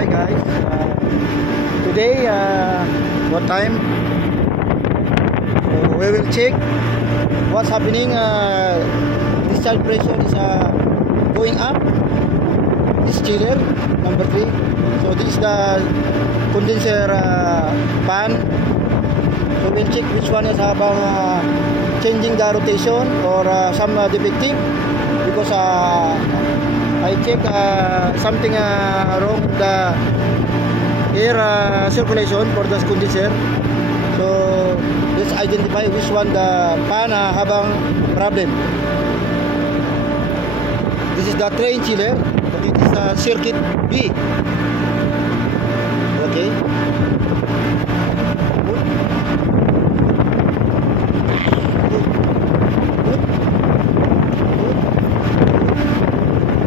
Hi guys, today what time? So we will check what's happening. Discharge pressure is going up. This chiller number 3. So this is the condenser pan. So we'll check which one is habang changing the rotation or some defective, because I check something wrong the air circulation for the condenser. So let's identify which one the pan habang problem. This is the train chiller, but it is circuit B. Okay.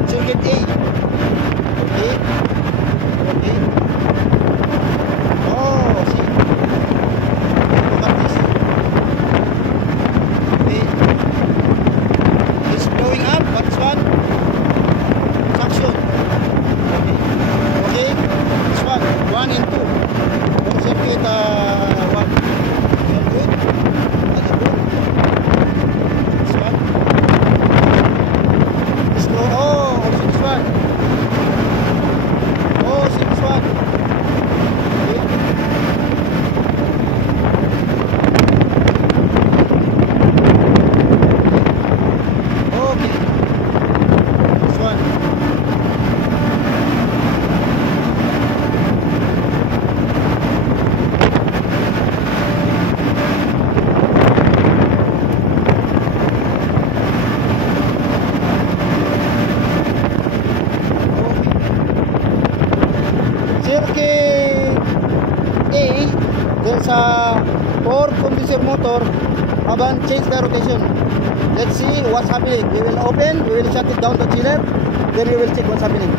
Circuit A. Okay. Okay. Oh, see. Look at this. Okay. It's blowing up. What's one? Suction. Okay. Okay. This one. 1 and 2. One circuit 1. Very good. Very good. This one. This go. Oh, also this one. Oh, see this one. Okay. Okay. This one. Circuit A, there's a 4 condenser motor haven't changed the rotation. Let's see what's happening. We will open, we will shut it down the chiller, then we will check what's happening.